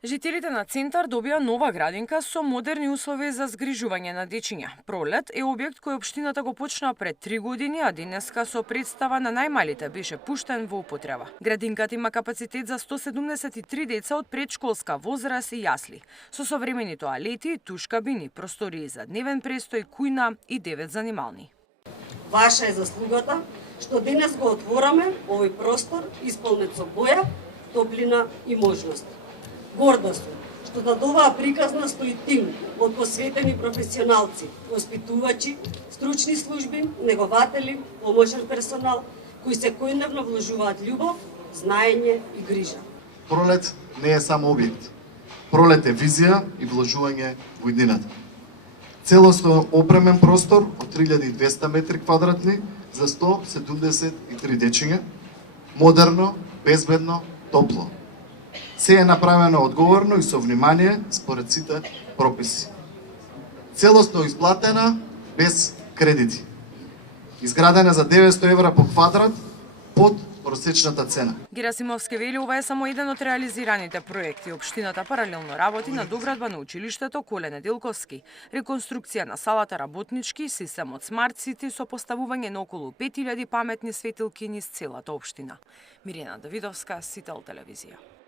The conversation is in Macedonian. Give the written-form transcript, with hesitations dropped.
Жителите на Центар добија нова градинка со модерни услови за згрижување на дечиња. Пролет е објект кој општината го почна пред 3 години, а денеска со представа на најмалите беше пуштен во употреба. Градинката има капацитет за 173 деца од предшколска возраст и јасли, со современи тоалети, туш кабини, простории за дневен престој, кујна и 9 занимални. Ваша е заслугата што денес го отвораме овој простор исполнет со боја, топлина и можност. Горда сум што над оваа приказна стои тим од посветени професионалци, воспитувачи, стручни служби, негователи, поможен персонал, кои секојдневно вложуваат љубов, знаење и грижа. Пролет не е само објект. Пролет е визија и вложување во иднината. Целосно опремен простор од 3200 метри квадратни за 173 дечиња, модерно, безбедно, топло. Се е направено одговорно и со внимание според сите прописи. Целосно исплатена без кредити. Изградена за 900 евра по квадрат под просечната цена. Герасимовски вели ова е само еден од реализираните проекти. Општината паралелно работи на доградба на училиштето Коле Неделковски, реконструкција на салата работнички, системот Smart City со поставување на околу 5000 паметни светилки низ целата општина. Мирена Давидовска, Сител телевизија.